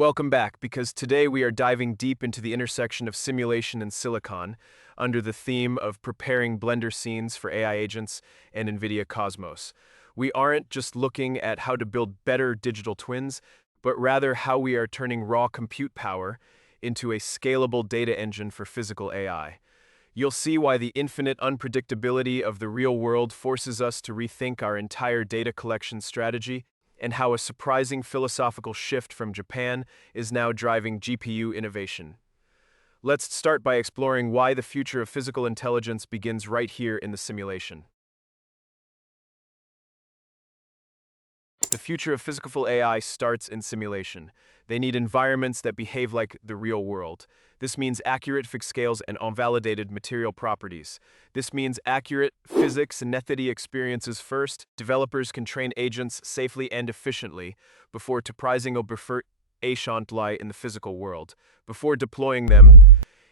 Welcome back, because today we are diving deep into the intersection of simulation and silicon under the theme of preparing Blender scenes for AI agents and Nvidia Cosmos. We aren't just looking at how to build better digital twins, but rather how we are turning raw compute power into a scalable data engine for physical AI. You'll see why the infinite unpredictability of the real world forces us to rethink our entire data collection strategy, and how a surprising philosophical shift from Japan is now driving GPU innovation. Let's start by exploring why the future of physical intelligence begins right here in the simulation. The future of physical AI starts in simulation. They need environments that behave like the real world. This means accurate fixed scales and unvalidated material properties. This means accurate physics and Nvidia experiences first. Developers can train agents safely and efficiently before surprising or before agent lie in the physical world. Before deploying them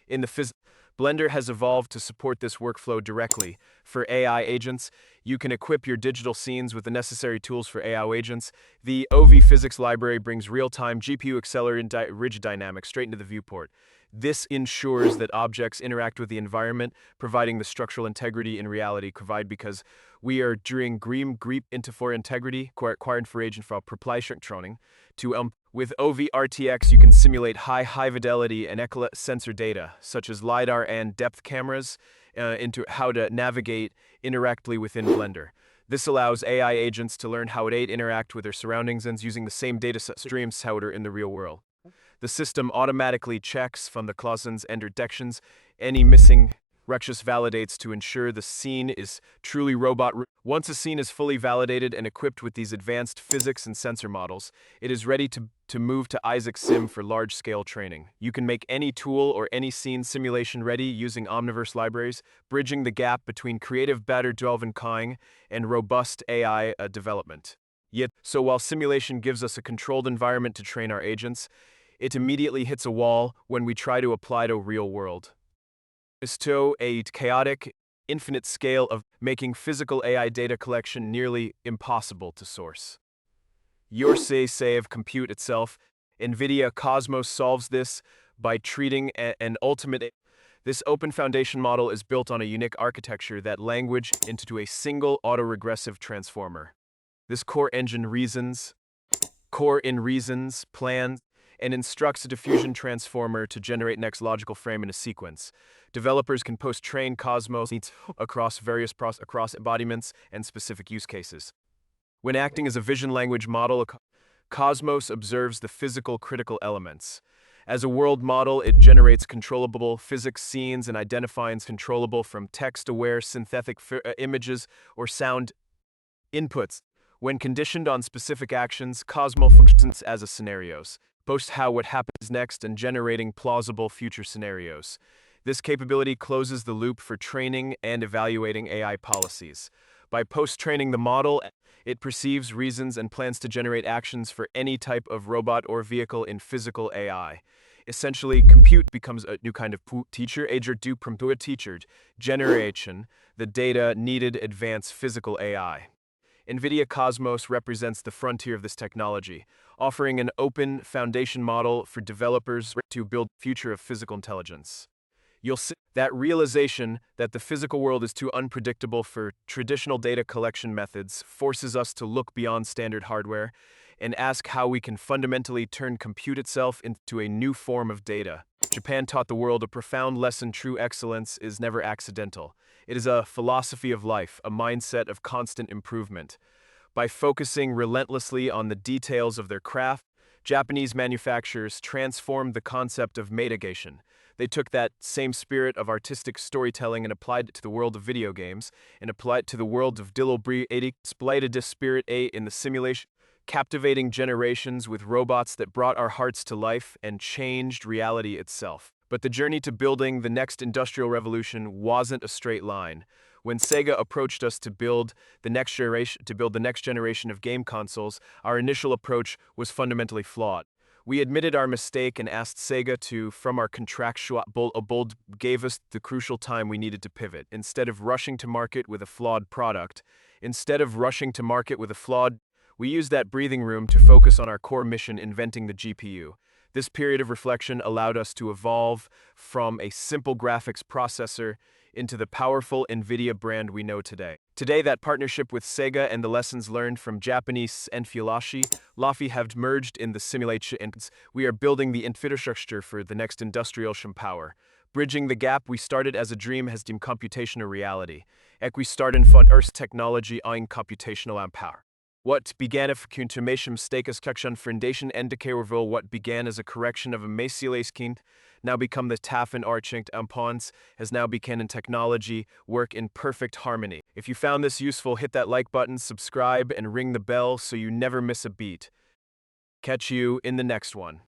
in the Blender has evolved to support this workflow directly. For AI agents, you can equip your digital scenes with the necessary tools for AI agents. The OV physics library brings real-time GPU accelerated rigid dynamics straight into the viewport. This ensures that objects interact with the environment, providing the structural integrity in reality provided because we are doing greep into for integrity required for agent for training. With OV-RTX, you can simulate high fidelity and sensor data, such as LiDAR and depth cameras, into how to navigate interactively within Blender. This allows AI agents to learn how to interact with their surroundings and using the same data streams how in the real world. The system automatically checks from the clauses and detections any missing Rexus validates to ensure the scene is truly robot. Once a scene is fully validated and equipped with these advanced physics and sensor models, it is ready to move to Isaac Sim for large-scale training. You can make any tool or any scene simulation ready using Omniverse libraries, bridging the gap between creative better development and robust AI development. So while simulation gives us a controlled environment to train our agents, it immediately hits a wall when we try to apply to real world. Is to a chaotic, infinite scale of making physical AI data collection nearly impossible to source. Your say of compute itself, Nvidia Cosmos solves this by treating an ultimate. This open foundation model is built on a unique architecture that language into a single autoregressive transformer. This core engine reasons, plans, and instructs a diffusion transformer to generate next logical frame in a sequence. Developers can post-train Cosmos across various embodiments and specific use cases. When acting as a vision language model, Cosmos observes the physical critical elements. As a world model, it generates controllable physics scenes and identifies controllable from text-aware synthetic images or sound inputs. When conditioned on specific actions, Cosmos functions as a scenarios, post what happens next and generating plausible future scenarios. This capability closes the loop for training and evaluating AI policies. By post-training the model, it perceives reasons and plans to generate actions for any type of robot or vehicle in physical AI. Essentially, compute becomes a new kind of teacher, generation, the data needed advance physical AI. Nvidia Cosmos represents the frontier of this technology, offering an open foundation model for developers to build the future of physical intelligence. You'll see that realization that the physical world is too unpredictable for traditional data collection methods forces us to look beyond standard hardware and ask how we can fundamentally turn compute itself into a new form of data. Japan taught the world a profound lesson: true excellence is never accidental. It is a philosophy of life, a mindset of constant improvement. By focusing relentlessly on the details of their craft, Japanese manufacturers transformed the concept of mitigation. They took that same spirit of artistic storytelling and applied it to the world of video games, and applied it to the world of displayed this spirit in the simulation, captivating generations with robots that brought our hearts to life and changed reality itself. But the journey to building the next industrial revolution wasn't a straight line. When Sega approached us to build the next generation of game consoles, our initial approach was fundamentally flawed. We admitted our mistake and asked Sega to, from our contractual bold, gave us the crucial time we needed to pivot. Instead of rushing to market with a flawed product, we used that breathing room to focus on our core mission: inventing the GPU. This period of reflection allowed us to evolve from a simple graphics processor into the powerful Nvidia brand we know today. Today, that partnership with Sega and the lessons learned from Japanese and Laffy have merged in the simulation, and we are building the infrastructure for the next industrial power. Bridging the gap we started as a dream has become computational reality. We started von Earth's technology in computational power. What began as consummation mistake as correction foundation and reveal what began as a correction of a Macy's kind, now become the TAF and Archinct Ampons, has now become in technology, work in perfect harmony. If you found this useful, hit that like button, subscribe, and ring the bell so you never miss a beat. Catch you in the next one.